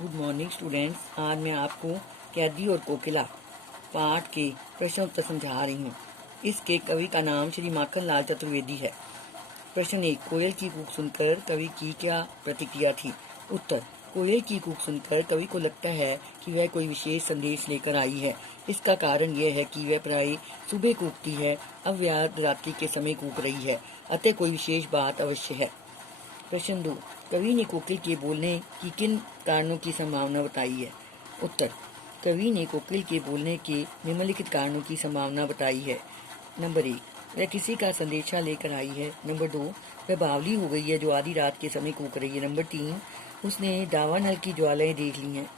Good morning students. आज मैं आपको कैदी और कोकिला पाठ के प्रश्न उत्तर समझा रही हूँ। इसके कवि का नाम श्री माखनलाल चतुर्वेदी है। प्रश्न 1, कोयल की कूक सुनकर कवि की क्या प्रतिक्रिया थी? उत्तर, कोयल की कूक सुनकर कवि को लगता है कि वह कोई विशेष संदेश लेकर आई है। इसका कारण यह है कि वह प्राय सुबह कूकती है, अब वह रात्रि के समय कूक रही है, अतः कोई विशेष बात अवश्य है। प्रश्न 2, कवि ने कोकिल के बोलने की किन कारणों की संभावना बताई है? उत्तर, कवि ने कोकिल के बोलने के निम्नलिखित कारणों की संभावना बताई है। नंबर 1, वह किसी का संदेशा लेकर आई है। नंबर 2, वह बावली हो गई है जो आधी रात के समय कूक रही है। नंबर 3, उसने दावानल की ज्वालाएं देख ली हैं।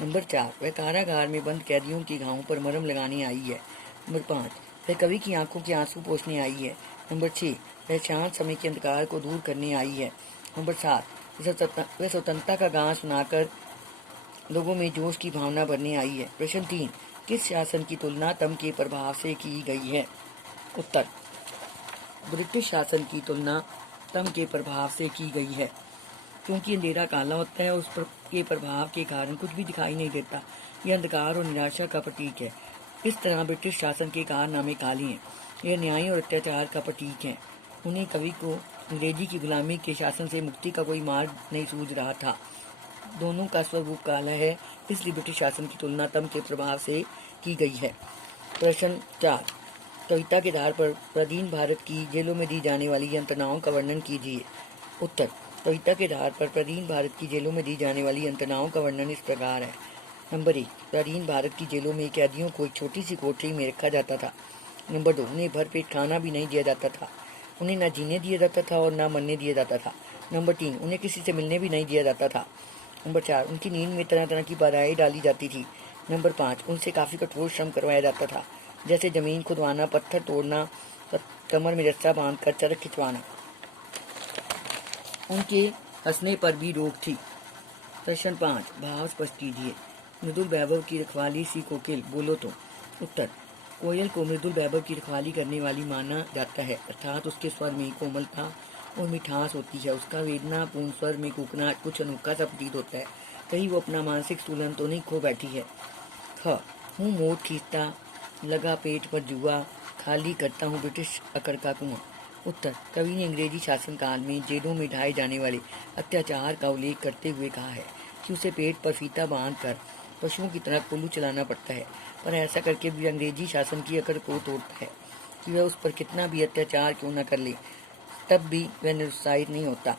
नंबर 4, वह कारागार में बंद कैदियों के घावों पर मरहम लगाने आई है। नंबर 5, वह कवि की आंखों के आंसू पोंछने आई है। नंबर 6, वह शांत समय के अंधकार को दूर करने आई है। नंबर 7, वह स्वतंत्रता का गान सुनाकर लोगों में जोश की भावना भरने आई है। प्रश्न 3, किस शासन की तुलना तम के प्रभाव से की गई है? उत्तर, ब्रिटिश शासन की तुलना तम के प्रभाव से की गई है, क्योंकि अंधेरा काला होता है और उस के प्रभाव के कारण कुछ भी दिखाई नहीं देता। यह अंधकार और निराशा का प्रतीक है। इस तरह ब्रिटिश शासन के कारनामे काले हैं। यह न्याय और अत्याचार का प्रतीक है। उन्हें कवि को अंग्रेजी की गुलामी के शासन से मुक्ति का कोई मार्ग नहीं सूझ रहा था। दोनों का स्वरूप काला है, इसलिए ब्रिटिश शासन की तुलना तम के प्रभाव से की गई है। प्रश्न 4, कविता के आधार पर प्राचीन भारत की जेलों में दी जाने वाली यंत्रणाओं का वर्णन कीजिए। उत्तर, कविता के आधार पर प्राचीन भारत की जेलों में दी जाने वाली यंत्रणाओं का वर्णन इस प्रकार है। नंबर 1, प्राचीन भारत की जेलों में कैदियों को एक छोटी सी कोठरी में रखा जाता था। नंबर 2, उन्हें भरपेट खाना भी नहीं दिया जाता था। उन्हें न जीने दिया जाता था और न मरने दिया जाता था। नंबर 3, उन्हें किसी से मिलने भी नहीं दिया जाता था। नंबर 4, उनकी नींद में तरह तरह की बाधाएं डाली जाती थी। नंबर 5, उनसे काफ़ी कठोर श्रम करवाया जाता था, जैसे जमीन खुदवाना, पत्थर तोड़ना, कमर में रस्सा बांधकर चरख खिंचवाना। उनके हंसने पर भी रोक थी। प्रश्न 5, भाव स्पष्ट कीजिए। मृदुल वैभव की रखवाली सी कोकिल, बोलो तो। उत्तर, कोयल को मृदुल वैभव की रखवाली करने वाली माना जाता है, अर्थात उसके स्वर में कोमलता और मिठास होती है। उसका वेदनापूर्ण स्वर में कूकना कुछ अनोखा सा प्रतीत होता है। कहीं वो अपना मानसिक संतुलन तो नहीं खो बैठी है। ख, हूँ मोट खींचता लगा पेट पर जुआ, खाली करता हूँ ब्रिटिश अकड़ का कुआं। उत्तर, कवि ने अंग्रेजी शासनकाल में जेलों में ढाए जाने वाले अत्याचार का उल्लेख करते हुए कहा है कि उसे पेट पर फीता बांधकर पशुओं की तरह कोल्हू चलाना पड़ता है, पर ऐसा करके भी अंग्रेजी शासन की अकड़ को तोड़ता है कि वह उस पर कितना भी अत्याचार क्यों न कर ले, तब भी वह निरुत्साहित नहीं होता।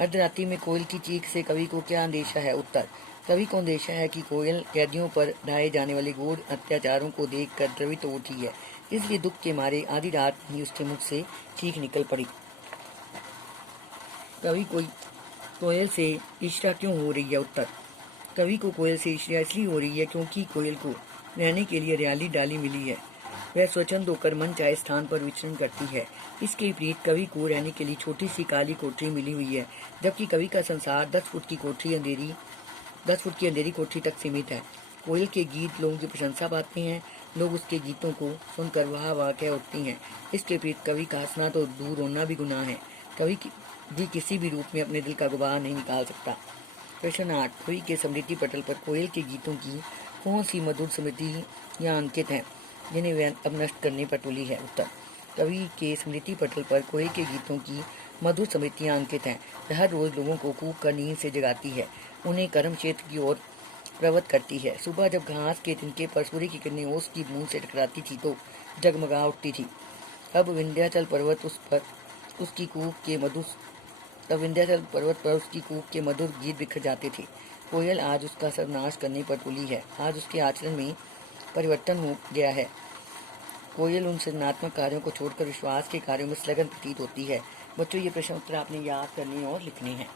अर्धरात्रि में कोयल की चीख से कवि को क्या अंदेशा है? उत्तर, कवि को अंदेशा है कि कोयल कैदियों पर ढाए जाने वाले घोर अत्याचारों को देखकर द्रवित हो उठी है, इसलिए दुख के मारे आधी रात ही उसके मुख से चीख निकल पड़ी। कवि को कोयल से ईर्ष्या क्यों हो रही है? उत्तर, कवि को कोयल से ईर्ष्या इसलिए हो रही है क्योंकि कोयल को रहने के लिए हरियाली डाली मिली है। वह स्वच्छंद होकर मन चाहे स्थान पर विचरण करती है। इसके विपरीत कवि को रहने के लिए छोटी सी काली कोठरी मिली हुई है, जबकि कवि का संसार 10 फुट की अंधेरी कोठरी तक सीमित है। कोयल के गीत लोगों की प्रशंसा पाते हैं, लोग उसके गीतों को सुनकर वाह वाह कह उठती हैं। इसके विपरीत कवि का हंसना तो दूर होना भी गुनाह है। कवि भी किसी भी रूप में अपने दिल का गुबार नहीं निकाल सकता। प्रश्न 8, कवि के स्मृति पटल पर कोयल के गीतों की कौन सी मधुर स्मृतियाँ अंकित हैं जिन्हें वह अब नष्ट करने पर तुली है? उत्तर, कवि के स्मृति पटल पर कोयल के गीतों की मधुर स्मृतियाँ अंकित हैं। वह हर रोज लोगों को कूक कर नींद से जगाती है, उन्हें कर्म क्षेत्र की ओर प्रवृत्त करती है। सुबह जब घास के तिनके पर सूर्य की किरणें ओस की बूंद से टकराती थी तो जगमगा उठती थी। अब विंध्याचल पर्वत पर उसकी कूक के मधुर गीत बिखर जाते थे। कोयल आज उसका सर्वनाश करने पर तुली है। आज उसके आचरण में परिवर्तन हो गया है। कोयल उन सृजनात्मक कार्यों को छोड़कर विश्वास के कार्यों में संलग्न प्रतीत होती है। बच्चों, ये प्रश्न उत्तर आपने याद करने और लिखने हैं।